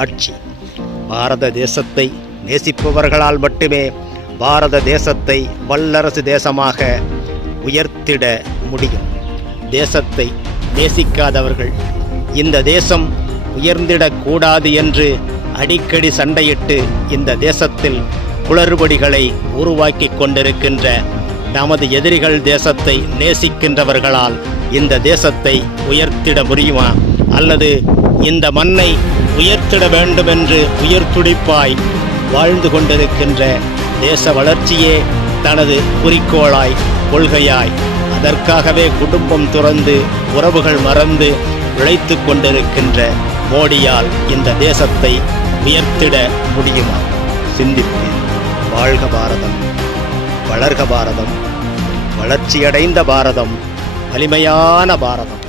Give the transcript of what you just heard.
ஆட்சி. பாரத தேசத்தை நேசிப்பவர்களால் மட்டுமே பாரத தேசத்தை வல்லரசு தேசமாக உயர்த்திட முடியும். தேசத்தை நேசிக்காதவர்கள் இந்த தேசம் உயர்ந்திடக்கூடாது என்று அடிக்கடி சண்டையிட்டு இந்த தேசத்தில் குளறுபடிகளை உருவாக்கி கொண்டிருக்கின்ற நமது எதிரிகள் தேசத்தை நேசிக்கின்றவர்களால் இந்த தேசத்தை உயர்த்திட முடியுமா? அல்லது இந்த மண்ணை உயர்த்திட வேண்டுமென்று உயிர்த்துடிப்பாய் வாழ்ந்து கொண்டிருக்கின்ற தேச வளர்ச்சியே தனது குறிக்கோளாய் கொள்கையாய் அதற்காகவே குடும்பம் துறந்து உறவுகள் மறந்து உழைத்து கொண்டிருக்கின்ற மோடியால் இந்த தேசத்தை உயர்த்திட முடியுமா? சிந்திப்பேன். வாழ்க பாரதம், வளர்க பாரதம், வளர்ச்சியடைந்த பாரதம், வலிமையான பாரதம்.